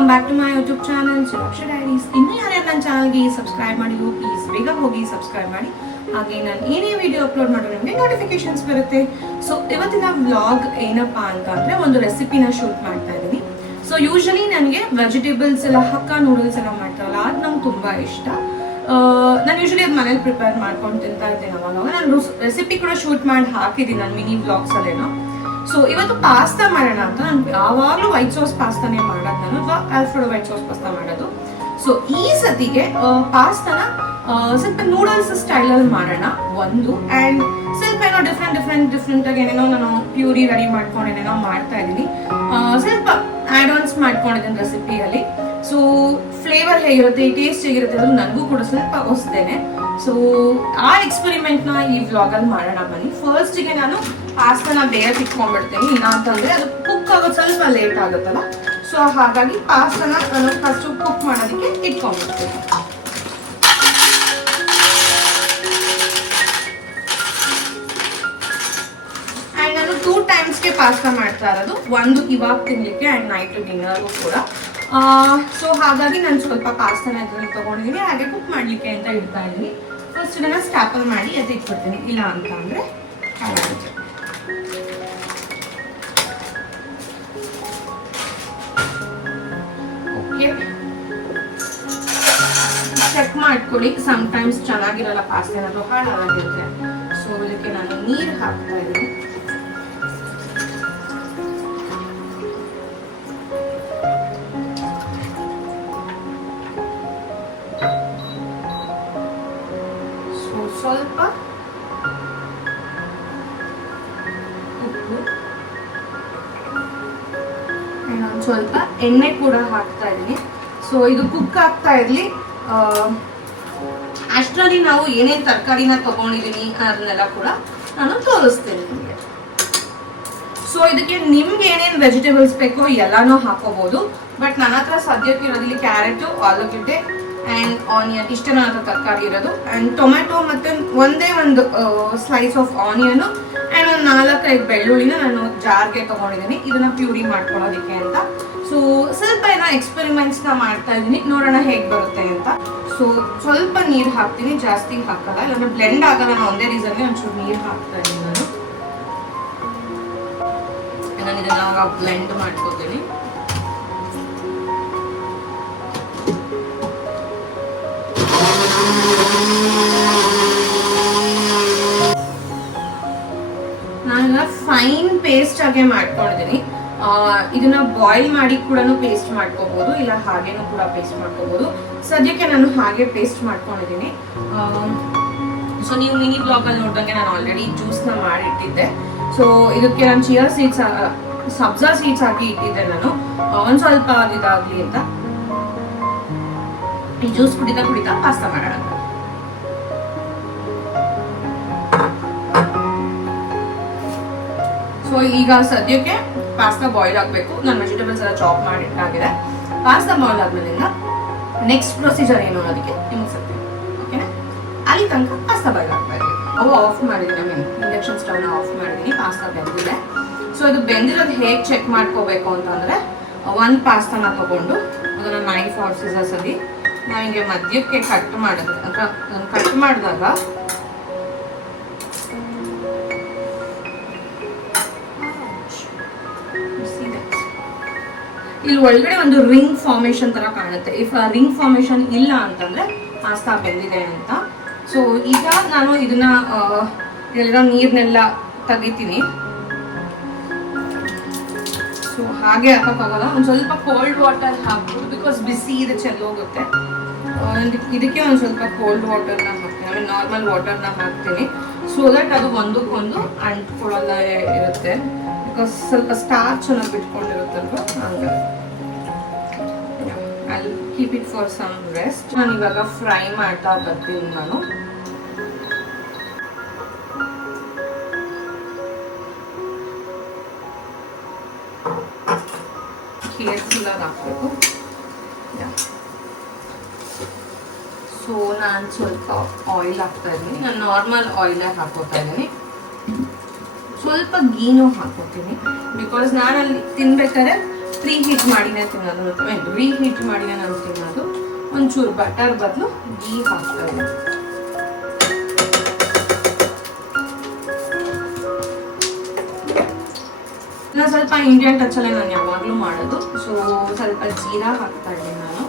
Welcome back to my YouTube channel Suraksha diaries. ಇನ್ನೂ ಯಾರ್ಯಾರು ನನ್ನ ಚಾನಲ್ಗೆ ಸಬ್ಸ್ಕ್ರೈಬ್ ಮಾಡಿದ್ರು ಪ್ಲೀಸ್ ಬೇಗ ಹೋಗಿ ಸಬ್ಸ್ಕ್ರೈಬ್ ಮಾಡಿ. ಹಾಗೆ ನಾನು ಏನೇ ವಿಡಿಯೋ ಅಪ್ಲೋಡ್ ಮಾಡೋ ನಿಮಗೆ ನೋಟಿಫಿಕೇಶನ್ಸ್ ಬರುತ್ತೆ. ಸೊ ಇವತ್ತಿನ ವ್ಲಾಗ್ ಏನಪ್ಪ ಅಂತ ಅಂದರೆ ಒಂದು ರೆಸಿಪಿನ ಶೂಟ್ ಮಾಡ್ತಾ ಇದ್ದೀನಿ. ಸೊ ಯೂಶಲಿ ನನಗೆ ವೆಜಿಟೇಬಲ್ಸ್ ಎಲ್ಲ ಹಕ್ಕ ನೂಡಲ್ಸ್ ಎಲ್ಲ ಮಾಡ್ತಾರಲ್ಲ ಅದು ನಂಗೆ ತುಂಬ ಇಷ್ಟ. ನಾನು ಯೂಶಲಿ ಅದು ಮನೇಲಿ ಪ್ರಿಪೇರ್ ಮಾಡ್ಕೊಂಡು ತಿಂತಾ ಇರ್ತೀನಿ. ಅವಾಗ ನಾನು ರೆಸಿಪಿ ಕೂಡ ಶೂಟ್ ಮಾಡಿ ಹಾಕಿದ್ದೀನಿ ನಾನು ಮಿನಿ ವ್ಲಾಗ್ಸಲ್ಲೇನೋ. ಸೊ ಇವತ್ತು ಪಾಸ್ತಾ ಮಾಡೋಣ ಅಂತ ನಾನು ಯಾವಾಗಲೂ ವೈಟ್ ಸಾಸ್ ಪಾಸ್ತಾನೇ ಮಾಡೋದು ನಾನು, ಅಥವಾ ಆಲ್ಫ್ರೆಡೋ ವೈಟ್ ಸಾಸ್ ಪಾಸ್ತಾ ಮಾಡೋದು. ಸೊ ಈ ಸತಿಗೆ ಪಾಸ್ತಾನ ಸ್ವಲ್ಪ ನೂಡಲ್ಸ್ ಸ್ಟೈಲಲ್ಲಿ ಮಾಡೋಣ ಒಂದು, ಆ್ಯಂಡ್ ಸ್ವಲ್ಪ ಏನೋ ಡಿಫ್ರೆಂಟ್ ಆಗಿ ಏನೇನೋ ನಾನು ಪ್ಯೂರಿ ರೆಡಿ ಮಾಡ್ಕೊಂಡು ಏನೇನೋ ಮಾಡ್ತಾ ಇದ್ದೀನಿ. ಸ್ವಲ್ಪ ಆ್ಯಡ್ ಆನ್ಸ್ ಮಾಡ್ಕೊಂಡಿದ್ದೀನಿ ರೆಸಿಪಿಯಲ್ಲಿ. ಸೊ ಫ್ಲೇವರ್ ಹೇಗಿರುತ್ತೆ, ಟೇಸ್ಟ್ ಹೇಗಿರುತ್ತೆ ಅದು ನನಗೂ ಕೂಡ ಸ್ವಲ್ಪ ಹೊಸದೇನೆ. ಸೊ ಆ ಎಕ್ಸ್ಪೆರಿಮೆಂಟ್ನ ಈ ವ್ಲಾಗಲ್ಲಿ ಮಾಡೋಣ ಬನ್ನಿ. ಫಸ್ಟಿಗೆ ನಾನು ಪಾಸ್ತಾನ ಬೇಗ ಇಟ್ಕೊಂಡ್ಬಿಡ್ತೀನಿ, ಇಲ್ಲ ಅಂತಂದರೆ ಅದು ಕುಕ್ ಆಗೋದು ಸ್ವಲ್ಪ ಲೇಟ್ ಆಗುತ್ತಲ್ಲ. ಸೊ ಹಾಗಾಗಿ ಪಾಸ್ತಾನ ನಾನು ಫಸ್ಟು ಕುಕ್ ಮಾಡೋದಕ್ಕೆ ಇಟ್ಕೊಂಡ್ಬಿಡ್ತೀನಿ. ಆ್ಯಂಡ್ ನಾನು 2 ಟೈಮ್ಸ್ಗೆ ಪಾಸ್ತಾ ಮಾಡ್ತಾ ಇರೋದು, ಒಂದು ಇವಾಗ ತಿನ್ನಲಿಕ್ಕೆ ಆ್ಯಂಡ್ ನೈಟ್ ಡಿನ್ನರ್ಗೂ ಕೂಡ. ಸೊ ಹಾಗಾಗಿ ನಾನು ಸ್ವಲ್ಪ ಪಾಸ್ತಾನ ಇದರಲ್ಲಿ ತೊಗೊಂಡಿದ್ದೀನಿ, ಹಾಗೆ ಕುಕ್ ಮಾಡಲಿಕ್ಕೆ ಅಂತ ಇಡ್ತಾ ಇದ್ದೀನಿ. ಫಸ್ಟ್ ಇದನ್ನು ಸ್ಟಾಪಲ್ ಮಾಡಿ ಅದು ಇಟ್ಬಿಡ್ತೀನಿ, ಇಲ್ಲ ಅಂತ ಅಂದರೆ ಹಾಗಾಗುತ್ತೆ. ಓಕೆ, ಚೆಕ್ ಮಾಡ್ಕೊಳ್ಳಿ, ಸಮ್ಟೈಮ್ಸ್ ಚೆನ್ನಾಗಿರಲ್ಲ ಪಾಸ್ತಾ, ಏನಾದರೂ ಹಾಳಾಗಿರುತ್ತೆ. ಸೊ ಇದಕ್ಕೆ ನಾನು ನೀರು ಹಾಕ್ತಾ ಇದ್ದೀನಿ. ಸ್ವಲ್ಪ ಉಪ್ಪು, ಸ್ವಲ್ಪ ಎಣ್ಣೆ ಕೂಡ ಹಾಕ್ತಾ ಇದ್ದೀನಿ. ಸೊ ಇದು ಕುಕ್ ಆಗ್ತಾ ಇರಲಿ. ಅಷ್ಟರಲ್ಲಿ ನಾವು ಏನೇನು ತರಕಾರಿನ ತಗೊಂಡಿದ್ದೀನಿ ಅದನ್ನೆಲ್ಲ ಕೂಡ ನಾನು ತೋರಿಸ್ತೇನೆ ನಿಮಗೆ. ಸೊ ಇದಕ್ಕೆ ನಿಮ್ಗೆ ಏನೇನು ವೆಜಿಟೇಬಲ್ಸ್ ಬೇಕೋ ಎಲ್ಲಾನು ಹಾಕೋಬಹುದು, ಬಟ್ ನನ್ನ ಹತ್ರ ಸದ್ಯಕ್ಕೆ ಇರೋದಿಲ್ಲ ಕ್ಯಾರೆಟು, ಆಲೂಗಡ್ಡೆ ಆ್ಯಂಡ್ ಆನಿಯನ್, ಇಷ್ಟೇ ನನ್ನ ಹತ್ರ ತರಕಾರಿ ಇರೋದು. ಆ್ಯಂಡ್ ಟೊಮೆಟೊ ಮತ್ತು ಒಂದೇ ಒಂದು ಸ್ಲೈಸ್ ಆಫ್ ಆನಿಯನು ಆ್ಯಂಡ್ ಒಂದು 4-5 ಬೆಳ್ಳುಳ್ಳಿನ ನಾನು ಜಾರ್ಗೆ ತೊಗೊಂಡಿದ್ದೀನಿ, ಇದನ್ನ ಪ್ಯೂರಿ ಮಾಡ್ಕೊಳ್ಳೋದಕ್ಕೆ ಅಂತ. ಸೊ ಸ್ವಲ್ಪ ಏನೋ ಎಕ್ಸ್ಪೆರಿಮೆಂಟ್ಸ್ನ ಮಾಡ್ತಾ ಇದ್ದೀನಿ, ನೋಡೋಣ ಹೇಗೆ ಬರುತ್ತೆ ಅಂತ. ಸೊ ಸ್ವಲ್ಪ ನೀರು ಹಾಕ್ತೀನಿ, ಜಾಸ್ತಿ ಹಾಕಲ್ಲ, ಇಲ್ಲಾಂದ್ರೆ ಬ್ಲೆಂಡ್ ಆಗಲ್ಲ. ನಾನು ಒಂದೇ ರೀಸನ್ಗೆ ಒಂಚೂರು ನೀರು ಹಾಕ್ತಾ ಇದ್ದೀನಿ. ನಾನು ಇದನ್ನ ಬ್ಲೆಂಡ್ ಮಾಡ್ಕೋತೀನಿ. ನಾನೆಲ್ಲ ಫೈನ್ ಪೇಸ್ಟ್ ಆಗಿ ಮಾಡ್ಕೊಂಡಿದ್ದೀನಿ. ಇದನ್ನ ಬಾಯ್ಲ್ ಮಾಡಿ ಕೂಡ ಪೇಸ್ಟ್ ಮಾಡ್ಕೋಬಹುದು, ಇಲ್ಲ ಹಾಗೇನೂ ಕೂಡ ಪೇಸ್ಟ್ ಮಾಡ್ಕೋಬಹುದು. ಸದ್ಯಕ್ಕೆ ನಾನು ಹಾಗೆ ಪೇಸ್ಟ್ ಮಾಡ್ಕೊಂಡಿದ್ದೀನಿ. ಸೊ ನೀವು ಮಿನಿ ಬ್ಲಾಗ್ ಅಲ್ಲಿ ನೋಡಿದಂಗೆ ನಾನು ಆಲ್ರೆಡಿ ಜ್ಯೂಸ್ನ ಮಾಡಿಟ್ಟಿದ್ದೆ. ಸೊ ಇದಕ್ಕೆ ನಾನು ಚಿಯಾ ಸೀಡ್ಸ್, ಸಬ್ಜಾ ಸೀಡ್ಸ್ ಹಾಕಿ ಇಟ್ಟಿದ್ದೆ ನಾನು, ಒಂದ್ ಸ್ವಲ್ಪ ಇದಾಗ್ಲಿ ಅಂತ. ಈ ಜ್ಯೂಸ್ ಕುಡಿತಾ ಪಾಸ್ತಾ ಮಾಡೋಣ. ಸೊ ಈಗ ಸದ್ಯಕ್ಕೆ ಪಾಸ್ತಾ ಬಾಯ್ಲ್ ಆಗಬೇಕು. ನಾನು ವೆಜಿಟೇಬಲ್ಸ್ ಎಲ್ಲ ಚಾಪ್ ಮಾಡಿ ಇಟ್ಟಾಗಿದೆ. ಪಾಸ್ತಾ ಬಾಯ್ಲ್ ಆದ್ಮೇಲಿಂದ ನೆಕ್ಸ್ಟ್ ಪ್ರೊಸೀಜರ್ ಏನು ಅನ್ನೋದಕ್ಕೆ ನಿಮ್ಗೆ ಸತ್ಯ, ಓಕೆನಾ? ಅಲ್ಲಿ ತನಕ ಪಾಸ್ತಾ ಬಾಯ್ಲ್ ಆಗ್ತಾ ಇದೆ. ಅವು ಆಫ್ ಮಾಡಿದ್ದೀನಿ, ಇಂಡಕ್ಷನ್ ಸ್ಟವ್ನ ಆಫ್ ಮಾಡಿದ್ದೀನಿ. ಪಾಸ್ತಾ ಬೆಂದಿದೆ. ಸೊ ಇದು ಬೆಂದಿರೋದು ಹೇಗೆ ಚೆಕ್ ಮಾಡ್ಕೋಬೇಕು ಅಂತಂದರೆ, ಒಂದು ಪಾಸ್ತಾನ ತಗೊಂಡು ಅದನ್ನು ನೈಫ್ ಆರ್ ಸಿಸರ್ಸ್ ಅಲ್ಲಿ ನಾವು ಹಿಂಗೆ ಮಧ್ಯಕ್ಕೆ ಕಟ್ ಮಾಡಿದ್ರೆ, ಅಥವಾ ಕಟ್ ಮಾಡಿದಾಗ ಇಲ್ಲಿ ಒಳಗಡೆ ಒಂದು ರಿಂಗ್ ಫಾರ್ಮೇಶನ್ ತರ ಕಾಣುತ್ತೆ. ಇಫ್ ರಿಂಗ್ ಫಾರ್ಮೇಶನ್ ಇಲ್ಲ ಅಂತಂದ್ರೆ ಪಾಸ್ತಾ ಬೆಂದಿದೆ ಅಂತ. ಸೊ ಈಗ ನಾನು ಇದನ್ನ ಎಲ್ಲ ನೀರ್ನೆಲ್ಲ ತೆಗಿತೀನಿ. ಸೊ ಹಾಗೆ ಹಾಕೋಕ್ಕಾಗಲ್ಲ, ಒಂದು ಸ್ವಲ್ಪ ಕೋಲ್ಡ್ ವಾಟರ್ ಹಾಕ್ಬೋದು, ಬಿಕಾಸ್ ಬಿಸಿ ಇದೆ, ಚೆಲ್ಲೋಗುತ್ತೆ. ಇದಕ್ಕೆ ಒಂದು ಸ್ವಲ್ಪ ಕೋಲ್ಡ್ ವಾಟರ್ನ ಹಾಕ್ತೀನಿ, ಆಮೇಲೆ ನಾರ್ಮಲ್ ವಾಟರ್ನ ಹಾಕ್ತೀನಿ. ಸೊ ದಟ್ ಅದು ಒಂದಕ್ಕೊಂದು ಅಂಟ್ಕೊಳ್ಳಲ್ಲ ಇರುತ್ತೆ, ಬಿಕಾಸ್ ಸ್ವಲ್ಪ ಸ್ಟಾರ್ಚ್ ಅನ್ನೋದು ಬಿಟ್ಕೊಂಡಿರುತ್ತಲ್ವ, ಹಂಗೆ. I'll keep it for some rest. ನಾನು ಇವಾಗ ಫ್ರೈ ಮಾಡ್ತಾ ಬರ್ತೀನಿ. ನಾನು ಕೇರ್ಫುಲ್ ಆಗಿ ಹಾಕಬೇಕು. ಸೊ ನಾನು ಸ್ವಲ್ಪ ಆಯಿಲ್ ಹಾಕ್ತಾ ಇದ್ದೀನಿ. ನಾನು ನಾರ್ಮಲ್ ಆಯಿಲೇ ಹಾಕೋತಾ ಇದ್ದೀನಿ. ಸ್ವಲ್ಪ ಗೀನು ಹಾಕೋತೀನಿ, ಬಿಕಾಸ್ ನಾನು ಅಲ್ಲಿ ತಿನ್ಬೇಕಾದ್ರೆ ಪ್ರೀ ಹೀಟ್ ಮಾಡಿನೇ ತಿನ್ನೋದು, ರೀಹೀಟ್ ಮಾಡಿನೇ ನಾನು ತಿನ್ನೋದು. ಒಂಚೂರು ಬಟರ್ ಬದಲು ಗೀ ಹಾಕ್ತಾ ಇದ್ದೀನಿ. ಸ್ವಲ್ಪ ಇಂಡಿಯನ್ ಟಚ್ ಅಲ್ಲೇ ನಾನು ಯಾವಾಗಲೂ ಮಾಡೋದು. ಸೊ ಸ್ವಲ್ಪ ಜೀರಾ ಹಾಕ್ತಾ ಇದ್ದೀನಿ ನಾನು.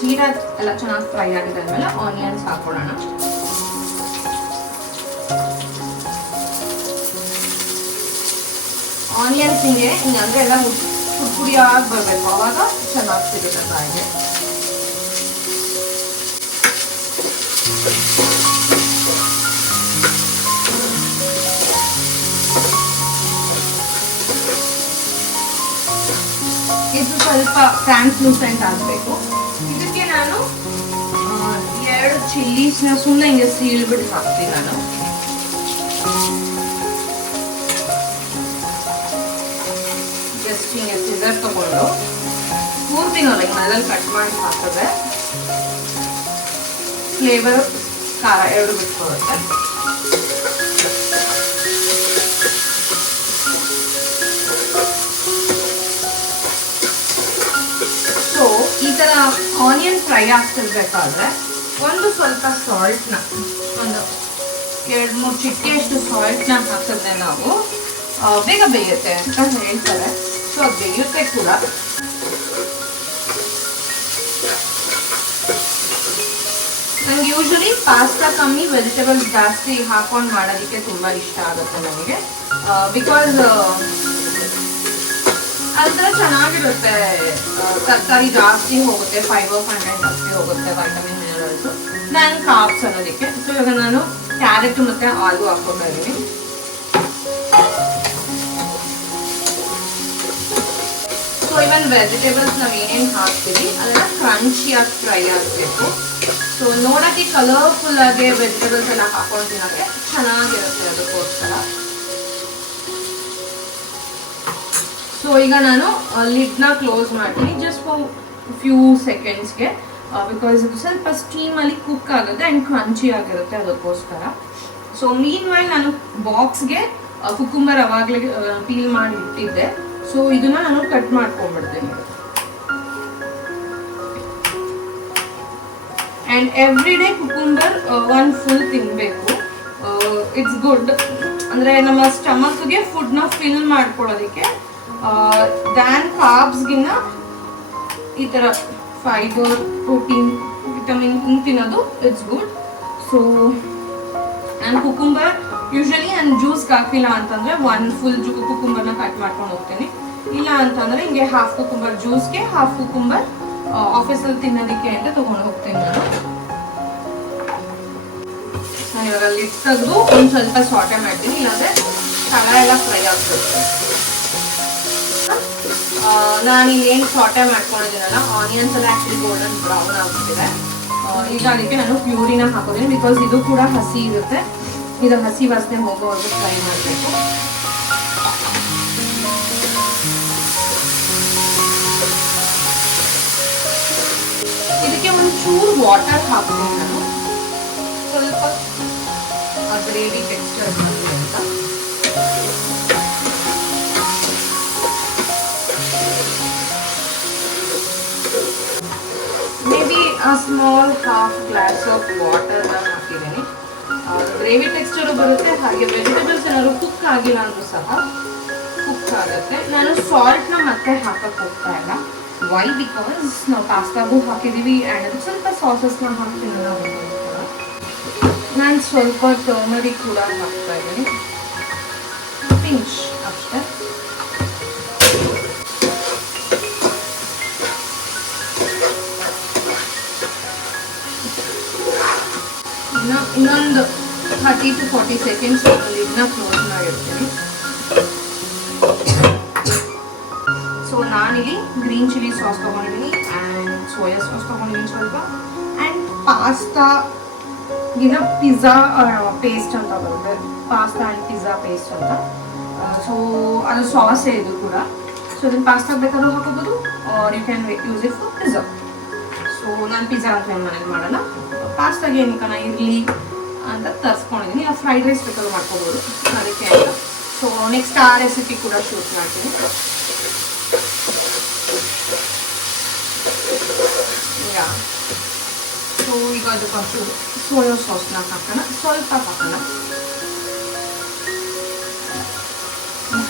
ಜೀರಾ ಎಲ್ಲ ಚೆನ್ನಾಗಿ ಫ್ರೈ ಆಗಿದೆ ಆದ್ಮೇಲೆ ಆನಿಯನ್ಸ್ ಹಾಕೊಳ್ಳೋಣ. ಆನಿಯನ್ಸ್ ಹಿಂಗೆ ಅಂದ್ರೆ ಎಲ್ಲ ಪುಡಿಯಾಗಿ ಬರಬೇಕು, ಅವಾಗ ಚೆನ್ನಾಗಿ ಸಿಗುತ್ತೆ ಬಾಯಿಗೆ. ಇದು ಸ್ವಲ್ಪ ಟ್ರಾನ್ಸ್ಲೂಸೆಂಟ್ ಆಗಬೇಕು. ಇದಕ್ಕೆ ನಾನು 2 ಚಿಲ್ಲೀಸ್ನ ಸುಮ್ಮನೆ ಹಿಂಗೆ ಸೀಳ್ಬಿಟ್ಟು ಹಾಕ್ತೀನಿ ನಾನು. ಜಸ್ಟ್ ಹಿಂಗೆ ಸಿಸರ್ ತಗೊಂಡು ಪೂರ್ತಿನಲ್ಲ ಹಿಂಗೆ ಕಟ್ ಮಾಡಿ ಹಾಕಿದ್ರೆ ಫ್ಲೇವರ್ ಖಾರ 2 ಬಿಟ್ಕೊಡುತ್ತೆ. ಸೊ ಈ ತರ ಆನಿಯನ್ ಫ್ರೈ ಆಗ್ತಿರ್ಬೇಕಾದ್ರೆ ಒಂದು ಸ್ವಲ್ಪ ಸಾಲ್ಟ್ನ, ಒಂದು 2-3 ಚಿಟಿಕೆಯಷ್ಟು ಸಾಲ್ಟ್ನ ಹಾಕಿದ್ರೆ ನಾವು ಬೇಗ ಬೇಯುತ್ತೆ ಅಂತ ಹೇಳ್ತಾರೆ. ಸೊ ಅದು ಬೇಯುತ್ತೆ ಕೂಡ. ನಂಗೆ ಯೂಶಲಿ ಪಾಸ್ತಾ ಕಮ್ಮಿ ವೆಜಿಟೇಬಲ್ಸ್ ಜಾಸ್ತಿ ಹಾಕೊಂಡು ಮಾಡೋದಕ್ಕೆ ತುಂಬಾ ಇಷ್ಟ ಆಗುತ್ತೆ ನನಗೆ. ಬಿಕಾಸ್ ಅದರ ಚೆನ್ನಾಗಿರುತ್ತೆ, ತರಕಾರಿ ಜಾಸ್ತಿ ಹೋಗುತ್ತೆ, ಫೈಬರ್ ಕಂಟೆಂಟ್ ಜಾಸ್ತಿ ಹೋಗುತ್ತೆ, ವೈಟಮಿನ್ ಮಿನರಲ್ಸ್. ನಾನು ಕಾರ್ಬ್ಸ್ ಅನ್ನೋದಕ್ಕೆ. ಸೊ ಇವಾಗ ನಾನು ಕ್ಯಾರೆಟ್ ಮತ್ತೆ ಆಲೂ ಹಾಕ್ಕೊತಾ ಇದ್ದೀನಿ. ಸೊ ಇವನ್ ವೆಜಿಟೇಬಲ್ಸ್ ನಾವು ಏನೇನು ಹಾಕ್ತೀವಿ ಅದನ್ನ ಕ್ರಂಚಿಯಾಗಿ ಫ್ರೈ ಆಗಬೇಕು. ಸೊ ನೋಡೋಕ್ಕೆ ಕಲರ್ಫುಲ್ ಆಗಿ ವೆಜಿಟೇಬಲ್ಸ್ ಎಲ್ಲ ಹಾಕೊಂಡು ತಿನ್ನೋಕ್ಕೆ ಚೆನ್ನಾಗಿರುತ್ತೆ, ಅದಕ್ಕೋಸ್ಕರ. ಸೊ ಈಗ ನಾನು ಲಿಡ್ನ ಕ್ಲೋಸ್ ಮಾಡ್ತೀನಿ ಜಸ್ಟ್ ಫಾರ್ ಫ್ಯೂ ಸೆಕೆಂಡ್ಸ್ಗೆ, ಬಿಕಾಸ್ ಇದು ಸ್ವಲ್ಪ ಸ್ಟೀಮಲ್ಲಿ ಕುಕ್ ಆಗುತ್ತೆ ಆ್ಯಂಡ್ ಕ್ರಂಚಿ ಆಗಿರುತ್ತೆ, ಅದಕ್ಕೋಸ್ಕರ. ಸೊ ಮೀನ್ ವೈಲ್ ನಾನು ಬಾಕ್ಸ್ಗೆ ಕುಕುಂಬರ್ ಅವಾಗಲೇ ಪೀಲ್ ಮಾಡಿ ಇಟ್ಟಿದ್ದೆ. ಸೊ ಇದನ್ನ ನಾನು ಕಟ್ ಮಾಡ್ಕೊಂಡ್ಬಿಡ್ತೀನಿ. And every day cucumber 1 full ತಿನ್ನಬೇಕು. ಇಟ್ಸ್ ಗುಡ್, ಅಂದರೆ ನಮ್ಮ ಸ್ಟಮಕ್ಗೆ ಫುಡ್ನ ಫಿಲ್ ಮಾಡ್ಕೊಳ್ಳೋದಕ್ಕೆ. ದ್ಯಾನ್ ಕಾರ್ಬ್ಸ್ಗಿನ್ನ ಈ ಥರ ಫೈಬರ್, ಪ್ರೋಟೀನ್, ವಿಟಮಿನ್ ಹಿಂಗೆ ತಿನ್ನೋದು ಇಟ್ಸ್ ಗುಡ್. ಸೊ ನಾನು ಕುಕುಂಬರ್ ಯೂಶಲಿ ನಾನು ಜ್ಯೂಸ್ಗೆ ಹಾಕಿಲ್ಲ ಅಂತಂದರೆ 1 ಫುಲ್ ಕುಕುಂಬರ್ನ ಕಟ್ ಮಾಡ್ಕೊಂಡು ಹೋಗ್ತೀನಿ. ಇಲ್ಲ ಅಂತಂದರೆ ಹಿಂಗೆ ಹಾಫ್ ಕುಕುಂಬರ್ ಜ್ಯೂಸ್ಗೆ, ಹಾಫ್ ಕುಕುಂಬರ್ ಆಫೀಸಲ್ಲಿ ತಿನ್ನೋದಕ್ಕೆ ಅಂತ ತೊಗೊಂಡು ಹೋಗ್ತೀನಿ ನಾನು. ಇವಾಗ ಲಿಡ್ ತೆಗೆದು ಒಂದು ಸ್ವಲ್ಪ ಸಾಟೆ ಮಾಡ್ತೀನಿ, ಇಲ್ಲಾಂದರೆ ತಳ ಎಲ್ಲ ಫ್ರೈ ಆಗ್ಬಿಡುತ್ತೆ. ನಾನು ಏನು ಸಾಟೆ ಮಾಡ್ಕೊಂಡಿದ್ದೀನಲ್ಲ, ಆನಿಯನ್ಸ್ ಎಲ್ಲ ಆ್ಯಕ್ಚುಲಿ ಗೋಲ್ಡನ್ ಬ್ರೌನ್ ಆಗ್ಬಿಟ್ಟಿದೆ. ಈಗ ಅದಕ್ಕೆ ನಾನು ಪ್ಯೂರಿನ ಹಾಕೋತೀನಿ, ಬಿಕಾಸ್ ಇದು ಕೂಡ ಹಸಿ ಇರುತ್ತೆ. ಇದು ಹಸಿ ವಾಸನೆ ಹೋಗೋವರೆಗೂ ಫ್ರೈ ಮಾಡಬೇಕು. ಇದಕ್ಕೆ ಒಂಚೂರು ವಾಟರ್ ಹಾಕ್ತೀನಿ ನಾನು, ಸ್ವಲ್ಪ ಗ್ರೇವಿ ಟೆಕ್ಸ್ಚರ್ ಬರಲಿ ಅಂತ. Maybe small half glass of ವಾಟರ್ನ ಹಾಕಿದ್ದೀನಿ. ಗ್ರೇವಿ ಟೆಕ್ಸ್ಚರು ಬರುತ್ತೆ, ಹಾಗೆ ವೆಜಿಟೇಬಲ್ಸ್ ಏನಾದ್ರು ಕುಕ್ ಆಗಿಲ್ಲ ಅಂದ್ರೂ ಸಹ ಕುಕ್ ಆಗುತ್ತೆ. ನಾನು ಸಾಲ್ಟ್ನ ಮತ್ತೆ ಹಾಕಕ್ಕೆ ಹೋಗ್ತಾ ಇಲ್ಲ. ವೈ? ಬಿಕಾಸ್ ನಾವು ಪಾಸ್ತಾಗೂ ಹಾಕಿದ್ದೀವಿ ಆ್ಯಂಡ್ ಅದಕ್ಕೆ ಸ್ವಲ್ಪ ಸಾಸಸ್ನ ಹಾಕ್ತೀನಿ. ನಾನು ಸ್ವಲ್ಪ ಟರ್ಮರಿಕ್ ಕೂಡ ಹಾಕ್ತಾ ಇದ್ದೀನಿ, ಪಿಂಚ್ ಅಷ್ಟೇ. ಇನ್ನೊಂದು 30 to 40 ಸೆಕೆಂಡ್ಸ್ ಲಿಡ್ನ ಕ್ಲೋಸ್ ಮಾಡಿರ್ತೀನಿ. ಸೊ ನಾನಿಲ್ಲಿ ಗ್ರೀನ್ ಚಿಲ್ಲಿ ಸಾಸ್ ತೊಗೊಂಡಿದ್ದೀನಿ ಆ್ಯಂಡ್ ಸೋಯಾ ಸಾಸ್ ತೊಗೊಂಡಿದ್ದೀನಿ ಸ್ವಲ್ಪ. ಆ್ಯಂಡ್ ಪಾಸ್ತಾಗಿನ ಪಿಜ್ಜಾ ಪೇಸ್ಟ್ ಅಂತ ಬರುತ್ತೆ, ಪಾಸ್ತಾ ಆ್ಯಂಡ್ ಪಿಜ್ಜಾ ಪೇಸ್ಟ್ ಅಂತ. ಸೊ ಅದು ಸಾಸೇ ಇದು ಕೂಡ. ಸೊ ಅದನ್ನು ಪಾಸ್ತಾಗೆ ಬೇಕಾದ್ರೂ ಹಾಕೋಬೋದು, or you can use it for pizza. So so ನಾನು ಪಿಜ್ಜಾ ಅಂತ ಏನು ಮನೇಲಿ ಮಾಡೋಣ, ಪಾಸ್ತಾಗೆ ಏನಕ್ಕನ ಇರಲಿ ಅಂತ ತರಿಸ್ಕೊಂಡಿದ್ದೀನಿ. ಆ ಫ್ರೈಡ್ ರೈಸ್ ಬೇಕಾದ್ರೂ ಮಾಡ್ಕೋಬೋದು ಅದಕ್ಕೆ ಅಂತ. ಸೊ ನೆಕ್ಸ್ಟ್ ಆ ರೆಸಿಪಿ ಕೂಡ ಶೂಟ್ ಮಾಡ್ತೀನಿ. ಸೊ ಈಗ ಅದಕ್ಕೊಂಚೂರು ಸೋಯಾ ಸಾಸ್ನ ಹಾಕೋಣ, ಸ್ವಲ್ಪ ಹಾಕೋಣ,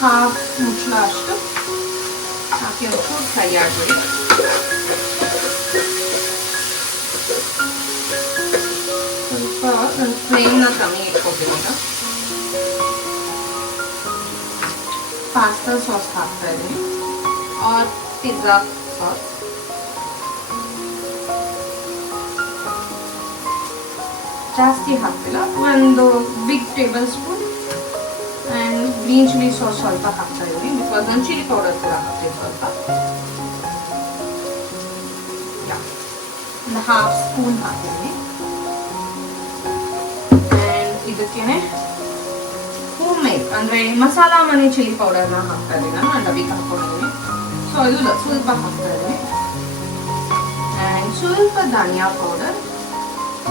ಹಾಫ್ ಮುಚ್ಚಳ ಅಷ್ಟು ಹಾಕಿ ಒಂಚೂರು ಫ್ರೈ ಆಗಬೇಡಿ. ಸ್ವಲ್ಪ ನನ್ನ ಫ್ಲೇಮ್ನ ಕಮ್ಮಿ ಇಟ್ಕೊತೀನಿ. ಈಗ ಪಾಸ್ತಾ ಸಾಸ್ ಹಾಕ್ತಾ ಇದ್ದೀನಿ, ಆರ್ ಪಿಜ್ಜಾ ಸಾಸ್. ಜಾಸ್ತಿ ಹಾಕ್ತಿಲ್ಲ, ಒಂದು big tablespoon. And green chilli sauce ಸ್ವಲ್ಪ ಹಾಕ್ತಾ ಇದ್ದೀನಿ, ಬಿಕಾಸ್ ನಾನು ಚಿಲ್ಲಿ ಪೌಡರ್ ಕೂಡ ಹಾಕ್ತೀನಿ ಸ್ವಲ್ಪ. ಒಂದು ಹಾಫ್ ಸ್ಪೂನ್ ಹಾಕಿದ್ದೀನಿ. ಆ್ಯಂಡ್ ಇದಕ್ಕೇನೆ ಹೋಮ್ ಮೇಡ್ ಅಂದರೆ ಮಸಾಲ ಮನೆ ಚಿಲ್ಲಿ ಪೌಡರ್ನ ಹಾಕ್ತಾ ಇದ್ದೀನಿ. ನಾನು ಡಬ್ಬಿಗೆ ಹಾಕ್ಕೊಂಡಿದ್ದೀನಿ. ಸೊ ಇದು ಸ್ವಲ್ಪ ಹಾಕ್ತಾ ಇದ್ದೀನಿ. ಆ್ಯಂಡ್ ಸ್ವಲ್ಪ ಧನಿಯಾ ಪೌಡರ್,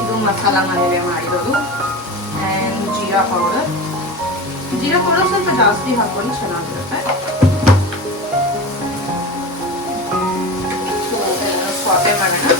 ಇದು ಮಸಾಲ ಮನೆಯಲ್ಲೇ ಮಾಡಿರೋದು. ಆ್ಯಂಡ್ ಜೀರಾ ಪೌಡರ್ ಸ್ವಲ್ಪ ಜಾಸ್ತಿ ಹಾಕೊಂಡು ಚೆನ್ನಾಗಿರುತ್ತೆ. ಸೊ ಸ್ವಾಟೆ ಮಾಡೋಣ.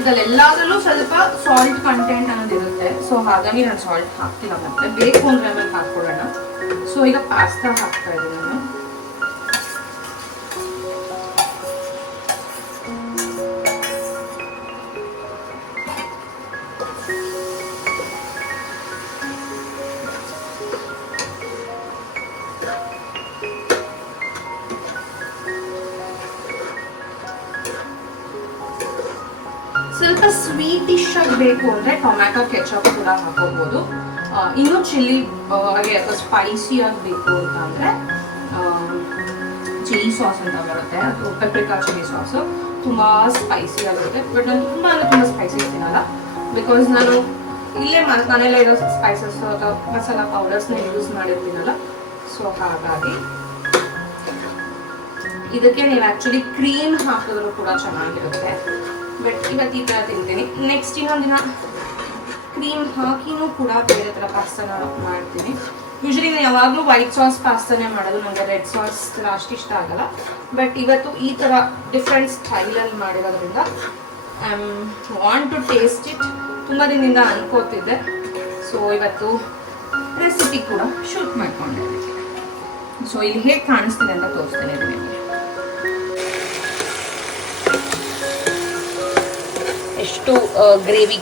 ಇದರಲ್ಲೆಲ್ಲದರಲ್ಲೂ ಸ್ವಲ್ಪ ಸಾಲ್ಟ್ ಕಂಟೆಂಟ್ ಅನ್ನೋದು ಇರುತ್ತೆ. ಸೊ ಹಾಗಾಗಿ ನಾನು ಸಾಲ್ಟ್ ಹಾಕ್ತಿಲ್ಲ, ಮತ್ತೆ ಬೇಕು ಅಂದ್ರೆ ಆಮೇಲೆ ಹಾಕ್ಕೊಳ್ಳೋಣ. ಸೊ ಈಗ ಪಾಸ್ತಾ ಹಾಕ್ತಾ ಇದ್ದೀನಿ ನಾನು. ಸ್ವಲ್ಪ ಸ್ವೀಟಿಶ್ ಆಗಿ ಬೇಕು ಅಂದರೆ ಟೊಮ್ಯಾಟೊ ಕೆಚಪ್ ಕೂಡ ಹಾಕೋಬಹುದು. ಇನ್ನೂ ಚಿಲ್ಲಿ ಹಾಗೆ ಅಥವಾ ಸ್ಪೈಸಿ ಆಗಬೇಕು ಅಂತಂದರೆ ಚಿಲ್ಲಿ ಸಾಸ್ ಅಂತ ಬರುತ್ತೆ, ಅದು ಪೆಪ್ರಿಕಾ ಚಿಲ್ಲಿ ಸಾಸು ತುಂಬ ಸ್ಪೈಸಿ ಆಗಿರುತ್ತೆ. ಬಟ್ ನಾನು ತುಂಬ ಸ್ಪೈಸಿ ತಿನ್ನಲ್ಲ, ಬಿಕಾಸ್ ನಾನು ಇಲ್ಲೇ ಮನೇಲೇ ಇರೋ ಸ್ಪೈಸಸ್ ಅಥವಾ ಮಸಾಲ ಪೌಡರ್ಸ್ನ ಯೂಸ್ ಮಾಡಿರ್ತೀನಲ್ಲ. ಸೊ ಹಾಗಾಗಿ ಇದಕ್ಕೆ ನೀವು ಆ್ಯಕ್ಚುಲಿ ಕ್ರೀಮ್ ಹಾಕಿದ್ರು ಕೂಡ ಚೆನ್ನಾಗಿರುತ್ತೆ. ಬಟ್ ಇವತ್ತು ಈ ಥರ ತಿಂತೀನಿ. ನೆಕ್ಸ್ಟ್ ಇನ್ನೊಂದು ದಿನ ಕ್ರೀಮ್ ಹಾಕಿನೂ ಕೂಡ ಬೇರೆ ಥರ ಪಾಸ್ತಾನ ಮಾಡ್ತೀನಿ. ಯೂಶಲಿ ನಾನು ಯಾವಾಗಲೂ ವೈಟ್ ಸಾಸ್ ಪಾಸ್ತಾನೇ ಮಾಡೋದು, ನನಗೆ ರೆಡ್ ಸಾಸ್ ಅಷ್ಟು ಇಷ್ಟ ಆಗಲ್ಲ. ಬಟ್ ಇವತ್ತು ಈ ಥರ ಡಿಫ್ರೆಂಟ್ ಸ್ಟೈಲಲ್ಲಿ ಮಾಡಿರೋದ್ರಿಂದ I want to taste it. ತುಂಬ ದಿನದಿಂದ ಅನ್ಕೋತಿದ್ದೆ. ಸೊ ಇವತ್ತು ರೆಸಿಪಿ ಕೂಡ ಶೂಟ್ ಮಾಡಿಕೊಂಡೆ. ಸೊ ಇಲ್ಲಿ ಹೇಗೆ ಕಾಣಿಸ್ತಿದೆ ಅಂತ ತೋರಿಸ್ತೇನೆ ನಿಮಗೆ. ಎಷ್ಟು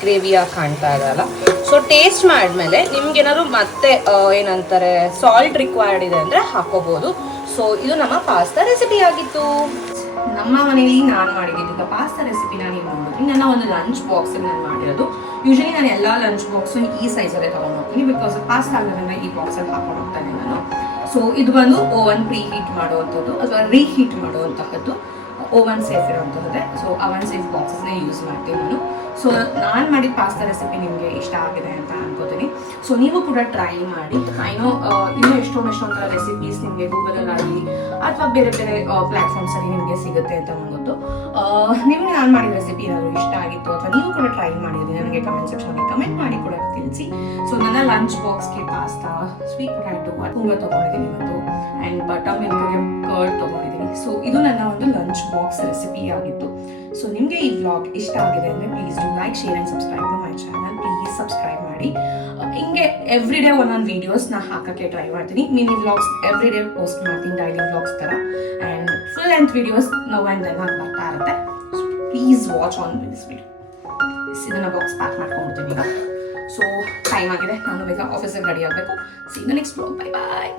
ಗ್ರೇವಿಯಾಗಿ ಕಾಣ್ತಾ ಇರಲ್ಲ. ಸೊ ಟೇಸ್ಟ್ ಮಾಡಿದ್ಮೇಲೆ ನಿಮ್ಗೇನಾದ್ರು ಮತ್ತೆ ಏನಂತಾರೆ ಸಾಲ್ಟ್ ರಿಕ್ವೈರ್ಡ್ ಇದೆ ಅಂದರೆ ಹಾಕೋಬೋದು. ಸೊ ಇದು ನಮ್ಮ ಪಾಸ್ತಾ ರೆಸಿಪಿ ಆಗಿತ್ತು. ನಮ್ಮ ಮನೇಲಿ ನಾನು ಮಾಡಿದ್ದು ಪಾಸ್ತಾ ರೆಸಿಪಿನ ನೀವು ನೋಡಿದ್ರಿ. ನನ್ನ ಒಂದು ಲಂಚ್ ಬಾಕ್ಸಲ್ಲಿ ನಾನು ಮಾಡಿರೋದು. ಯೂಶಲಿ ನಾನು ಎಲ್ಲ ಲಂಚ್ ಬಾಕ್ಸು ಈ ಸೈಜಲ್ಲೇ ತೊಗೊಂಡು ಹೋಗ್ತೀನಿ, ಬಿಕಾಸ್ ಪಾಸ್ತಾ ಆಗೋದ್ರಿಂದ ಈ ಬಾಕ್ಸಲ್ಲಿ ಹಾಕೊಂಡು ಹೋಗ್ತಾನೆ ನಾನು. ಸೊ ಇದು ಬಂದು ಓವನ್ ಪ್ರೀ ಹೀಟ್ ಮಾಡುವಂಥದ್ದು ಅಥವಾ ರೀಹೀಟ್ ಮಾಡುವಂತಹದ್ದು. ಓವನ್ ಸೇಫ್ ಇರೋಂಥದ್ದೇ. ಸೊ ಓವನ್ ಸೇಫ್ ಬಾಕ್ಸಸ್ನೇ ಯೂಸ್ ಮಾಡ್ತೀನಿ ನಾನು. ಸೊ ನಾನು ಮಾಡಿದ ಪಾಸ್ತಾ ರೆಸಿಪಿ ನಿಮಗೆ ಇಷ್ಟ ಆಗಿದೆ ಅಂತ ಅನ್ಕೋತೀನಿ. ಸೊ ನೀವು ಕೂಡ ಟ್ರೈ ಮಾಡಿ. ಐನೋ ಇನ್ನೂ ಎಷ್ಟೊಂದು ರೆಸಿಪೀಸ್ ನಿಮಗೆ ಗೂಗಲಲ್ಲಿ ಅಥವಾ ಬೇರೆ ಬೇರೆ ಪ್ಲ್ಯಾಟ್ಫಾರ್ಮ್ಸಲ್ಲಿ ನಿಮಗೆ ಸಿಗುತ್ತೆ ಅಂತ ನನಗೆ ಗೊತ್ತು. ನಿಮಗೆ ನಾನು ಮಾಡಿದ ರೆಸಿಪಿ ಏನಾದರೂ ಇಷ್ಟ ಆಗಿತ್ತು ಅಥವಾ ನೀವು ಕೂಡ ಟ್ರೈ ಮಾಡಿದ್ರಿ ನನಗೆ ಕಮೆಂಟ್ ಸೆಕ್ಷನಲ್ಲಿ ಕಮೆಂಟ್ ಮಾಡಿ ಕೂಡ ತಿಳಿಸಿ. ಸೊ ನನ್ನ ಲಂಚ್ ಬಾಕ್ಸ್ಗೆ ಪಾಸ್ತಾ, ಸ್ವೀಟ್ ಪೊಟ್ಯಾಟೊ ತುಂಬ ತೊಗೊಂಡಿದ್ದೀನಿ ಇವತ್ತು. ಆ್ಯಂಡ್ ಬಟರ್ ಮಿಲ್ಕ್ಗೆ ಕರ್ಡ್ ತೊಗೊಂಡಿದ್ದೀನಿ. ಸೊ ಇದು ನನ್ನ ಒಂದು ಲಂಚ್ ಬಾಕ್ಸ್ ರೆಸಿಪಿ ಆಗಿತ್ತು. ಸೊ ನಿಮಗೆ ಈ ವ್ಲಾಗ್ ಇಷ್ಟ ಆಗಿದೆ ಅಂದರೆ please do like, share and subscribe to my channel. Please subscribe ಮಾಡಿ. ಹಿಂಗೆ ಎವ್ರಿ ಡೇ ಒಂದೊಂದು ವೀಡಿಯೋಸ್ನ ಹಾಕೋಕ್ಕೆ ಟ್ರೈ ಮಾಡ್ತೀನಿ. Mini vlogs every day post ಮಾಡ್ತೀನಿ, ಡೈಲಿ ವ್ಲಾಗ್ಸ್ ಥರ. And full length videos no and then ಆಗಿ ಬರ್ತಾ ಇರುತ್ತೆ. So please watch on this video. ಇದನ್ನು ಬಾಕ್ಸ್ ಪ್ಯಾಕ್ ಮಾಡ್ಕೊಂಡ್ಬಿಡ್ತೀನಿ ಈಗ. ಸೊ ಟೈಮ್ ಆಗಿದೆ, ನಾನು ಬೇಗ ಆಫೀಸಿಗೆ ರೆಡಿ ಆಗಬೇಕು. See you next vlog. Bye bye.